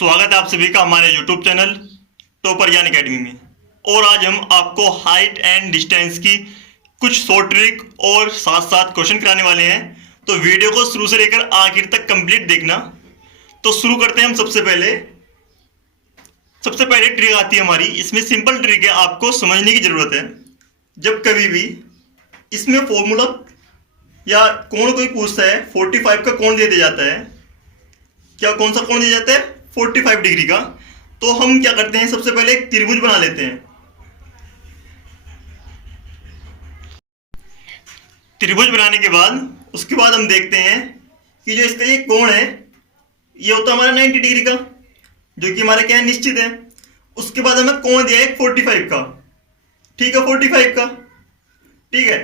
स्वागत है आप सभी का हमारे YouTube चैनल टॉपर ज्ञान एकेडमी में। और आज हम आपको हाइट एंड डिस्टेंस की कुछ शॉर्ट ट्रिक और साथ साथ क्वेश्चन कराने वाले हैं, तो वीडियो को शुरू से लेकर आखिर तक कंप्लीट देखना। तो शुरू करते हैं हम। सबसे पहले ट्रिक आती है हमारी। इसमें सिंपल ट्रिक है, आपको समझने की जरूरत है। जब कभी भी इसमें फॉर्मूला या कोण कोई पूछता है, 45 का कोण दे दिया जाता है। क्या कौन सा कोण दिया जाता है? 45 डिग्री का। तो हम क्या करते हैं, सबसे पहले एक त्रिभुज बना लेते हैं। त्रिभुज बनाने के बाद उसके बाद हम देखते हैं कि जो इसका ये कोण है ये होता है हमारा 90 डिग्री का, जो कि हमारा क्या है, निश्चित है। उसके बाद हमें कोण दिया है 45 का, ठीक है, 45 का, ठीक है,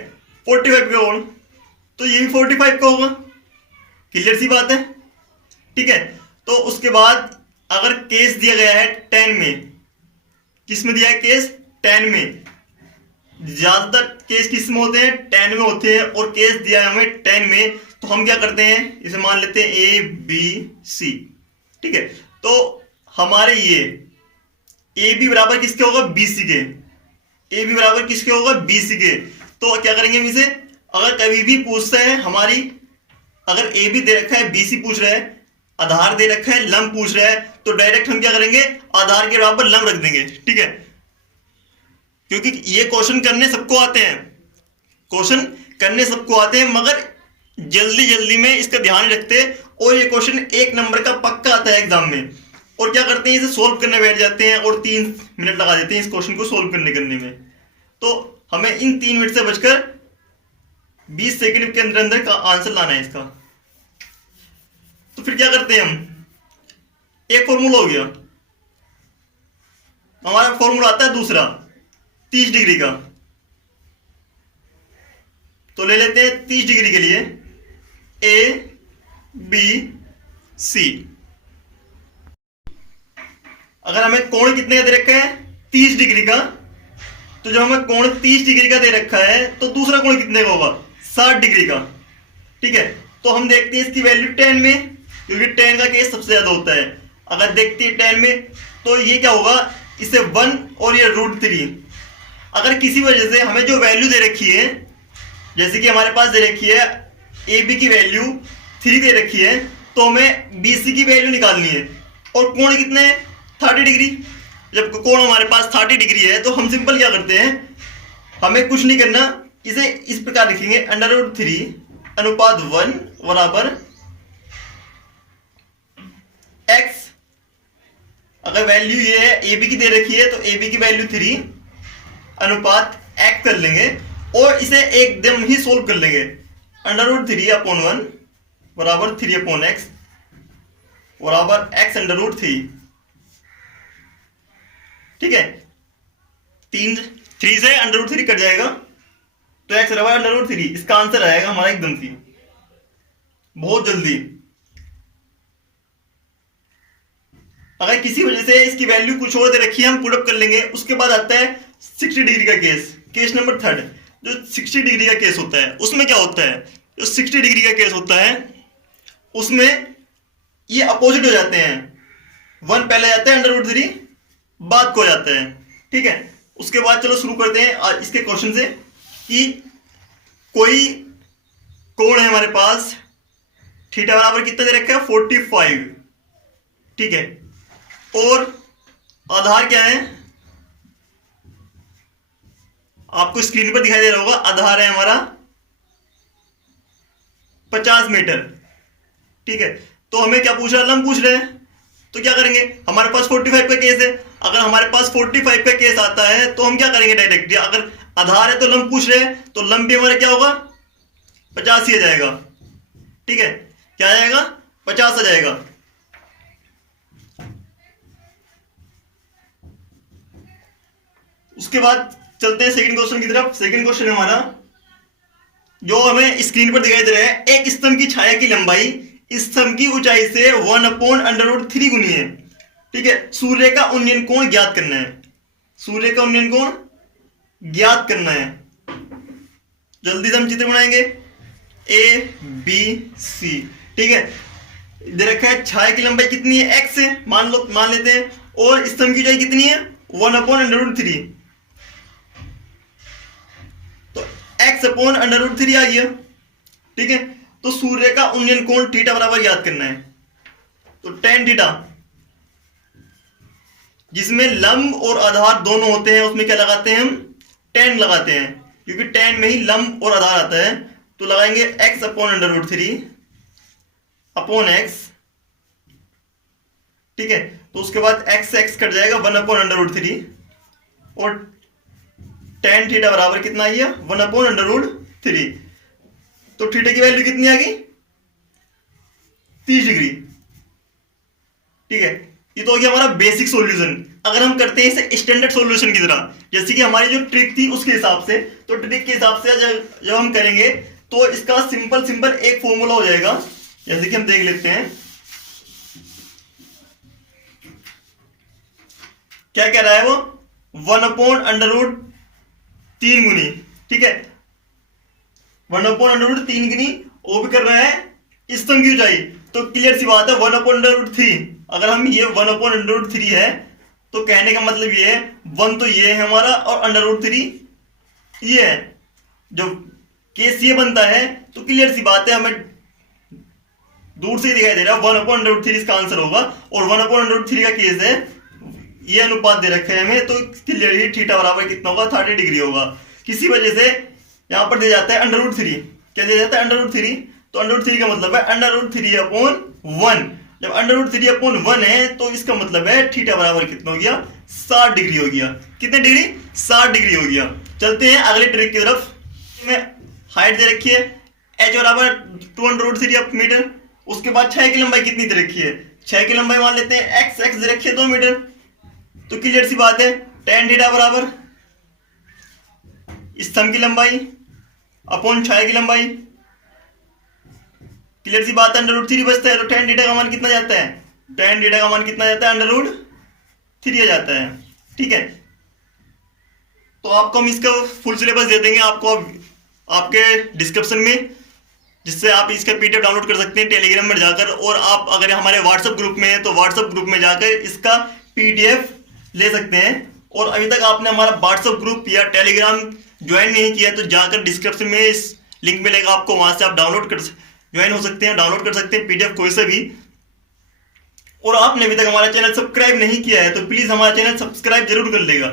45 का कोण, तो ये भी 45 का होगा। क्लियर सी बात है, ठीक है। तो उसके बाद अगर केस दिया गया है 10 में, किस में दिया है केस? 10 में। ज्यादातर केस किस में होते हैं? 10 में होते हैं। और केस दिया है हमें 10 में, तो हम क्या करते हैं, इसे मान लेते हैं ए बी सी, ठीक है। तो हमारे ये ए बी बराबर किसके होगा? बी सी के। ए बी बराबर किसके होगा? बी सी के। तो क्या करेंगे हम इसे, अगर कभी भी पूछता है हमारी, अगर ए बी दे रखा है, बी सी पूछ रहा है, आधार दे रखा है, लंब पूछ रहा है, तो डायरेक्ट हम क्या करेंगे, आधार के बराबर लंब रख देंगे, ठीक है। क्योंकि ये क्वेश्चन करने सबको आते हैं, क्वेश्चन करने सबको आते हैं, मगर जल्दी जल्दी में इसका ध्यान रखते हैं। और ये क्वेश्चन 1 नंबर का पक्का आता है एग्जाम में। और क्या करते हैं, इसे सोल्व करने बैठ जाते हैं और 3 मिनट लगा देते हैं इस क्वेश्चन को सोल्व करने में। तो हमें इन 3 मिनट से बचकर 20 सेकंड के अंदर अंदर का आंसर लाना है इसका। तो फिर क्या करते हैं हम, एक फॉर्मूला हो गया हमारा, फॉर्मूला आता है दूसरा 30 डिग्री का। तो ले लेते हैं 30 डिग्री के लिए ए बी सी। अगर हमें कोण कितने का दे रखा है? 30 डिग्री का। तो जब हमें कोण 30 डिग्री का दे रखा है, तो दूसरा कोण कितने का होगा? 60 डिग्री का, ठीक है। तो हम देखते हैं इसकी वैल्यू 10 में, क्योंकि 10 का केस सबसे ज्यादा होता है। अगर देखते हैं 10 में, तो ये क्या होगा, इसे 1 और ये √3। अगर किसी वजह से हमें जो वैल्यू दे रखी है, जैसे कि हमारे पास दे रखी है ए बी की वैल्यू 3 दे रखी है, तो हमें बी सी की वैल्यू निकालनी है। और कोण कितने हैं? 30 डिग्री। जब कोण हमारे पास 30 डिग्री है, तो हम सिंपल क्या करते हैं, हमें कुछ नहीं करना, इसे इस प्रकार लिखेंगे, √3 अनुपात 1 बराबर x। अगर वैल्यू ये है, ए बी की दे रखी है, तो ए बी की वैल्यू 3 अनुपात x कर लेंगे और इसे एकदम ही सोल्व कर लेंगे। √3/1 बराबर 3/x बराबर x √3, ठीक है। 3 से √3 कट जाएगा, तो x बराबर √3। इसका आंसर आएगा हमारा एकदम से, बहुत जल्दी। अगर किसी वजह से इसकी वैल्यू कुछ और दे रखी है, हम पुट अप कर लेंगे। उसके बाद आता है 60 डिग्री का केस, केस नंबर 3। जो 60 डिग्री का केस होता है, उसमें क्या होता है, जो 60 डिग्री का केस होता है उसमें ये अपोजिट हो जाते हैं। 1 पहले जाता है, √3 बाद को जाता है, ठीक है। उसके बाद चलो शुरू करते हैं आज इसके क्वेश्चन से, कि कोई कोण है हमारे पास, थीटा बराबर कितना दे रखा है? 45, ठीक है। और आधार क्या है, आपको स्क्रीन पर दिखाई दे रहा होगा, आधार है हमारा 50 मीटर, ठीक है। तो हमें क्या पूछ रहा है? लंब पूछ रहे हैं। तो क्या करेंगे, हमारे पास 45 का केस है। अगर हमारे पास 45 का केस आता है, तो हम क्या करेंगे, डायरेक्ट, अगर आधार है तो लंब पूछ रहे हैं, तो लंब भी हमारा क्या होगा? 50 ही आ जाएगा, ठीक है। क्या आ जाएगा? 50 आ जाएगा। उसके बाद चलते हैं सेकंड क्वेश्चन की तरफ। सेकंड क्वेश्चन हमारा, जो हमें स्क्रीन पर दिखाई दे रहा है, एक स्तंभ की छाया की लंबाई स्तंभ की ऊंचाई से 1/√3 गुनी है, ठीक है। सूर्य का उन्नयन कोण ज्ञात करना है। सूर्य का उन्नयन कोण ज्ञात करना है। जल्दी से हम चित्र बनाएंगे, ए बी सी, ठीक है। दे रखा है छाया की लंबाई कितनी है, x है, मान लेते हैं, और स्तंभ की ऊंचाई कितनी है, 1/√3। तो x/√3 आ गया। ठीक है, तो सूर्य का उन्नयन कोण थीटा बराबर याद करना है। तो tan थीटा, जिसमें लंब और आधार दोनों होते हैं, उसमें क्या लगाते हैं हम, tan लगाते हैं, क्योंकि tan में ही लंब और आधार आता है। तो लगाएंगे x/√3 अपॉन x। ठीक है, तो उसके बाद x से x कट जाएगा, 1/√3, और tan थीटा बराबर कितना आ गया, 1/√3। तो थीटा की वैल्यू कितनी आ गई, 30 डिग्री। ठीक है, ये तो हो गया हमारा बेसिक सॉल्यूशन। अगर हम करते हैं इसे स्टैंडर्ड सॉल्यूशन की तरह, जैसे कि हमारी जो ट्रिक थी उसके हिसाब से, तो ट्रिक के हिसाब से जब हम करेंगे तो इसका सिंपल एक फॉर्मूला हो जाएगा। जैसे कि हम देख लेते हैं क्या कह रहा है वो, 1/√3 गुनी। ठीक है, 1/√3 गुनी, वो भी कर रहा है स्तंभ की ऊंचाई। तो क्लियर सी बात है, 1/√3, अगर हम ये 1/√3 है, तो कहने का मतलब ये है 1 तो ये है हमारा, और √3 ये है। जो केस ये बनता है, तो क्लियर सी बात है, हमें दूर से ही दिखाई दे रहा है 1/√3 इसका आंसर होगा। और 1/√3 का केस है, ये अनुपात दे रखे हैं हमें, तो क्लियरली थीटा बराबर कितना होगा, 30 डिग्री होगा। किसी वजह से यहां पर दे जाता है √3, क्या दे जाता है, √3। तो √3 का मतलब है √3/1। जब √3/1 है, तो इसका मतलब है थीटा बराबर कितना हो गया, 60 डिग्री हो गया। कितने डिग्री, 60 डिग्री हो गया। चलते हैं अगले ट्रिक की तरफ। में हाइट दे रखी है h बराबर 2√3 मीटर। उसके बाद छाया की लंबाई कितनी दे रखी है, छाया की लंबाई मान लेते हैं x दे रखी है 2 मीटर। तो क्लियर सी बात है, tan थीटा बराबर स्तंभ की लंबाई अपॉन छाया की लंबाई। क्लियर सी बात है, √3 बचता है, तो tan थीटा का मान कितना जाता है, tan थीटा का मान कितना जाता है, √3 आ जाता है। ठीक है, तो आपको हम इसका फुल सिलेबस दे देंगे आपको आपके डिस्क्रिप्शन में, जिससे आप इसका पीडीएफ डाउनलोड कर सकते हैं टेलीग्राम में जाकर। और आप अगर हमारे व्हाट्सएप ग्रुप में हैं, तो व्हाट्सएप ग्रुप में जाकर इसका पीडीएफ ले सकते हैं। और अभी तक आपने हमारा व्हाट्सएप ग्रुप या टेलीग्राम ज्वाइन नहीं किया, तो जाकर डिस्क्रिप्शन में इस लिंक मिलेगा आपको, वहां से आप ज्वाइन हो सकते हैं, डाउनलोड कर सकते हैं पीडीएफ कोई से भी। और आपने अभी तक हमारा चैनल सब्सक्राइब नहीं किया है, तो प्लीज हमारा चैनल सब्सक्राइब जरूर कर लेगा,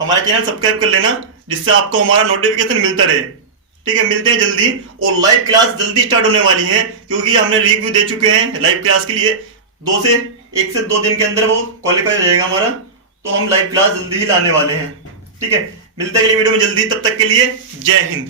हमारा चैनल सब्सक्राइब कर लेना, जिससे आपको हमारा नोटिफिकेशन मिलता रहे। ठीक है, मिलते हैं जल्दी। और लाइव क्लास जल्दी स्टार्ट होने वाली है, क्योंकि हमने रिव्यू दे चुके हैं लाइव क्लास के लिए। 1 से 2 दिन के अंदर वो क्वालिफाई हो जाएगा हमारा, तो हम लाइव क्लास जल्दी ही लाने वाले हैं। ठीक है, मिलते हैं अगली वीडियो में जल्दी, तब तक के लिए जय हिंद।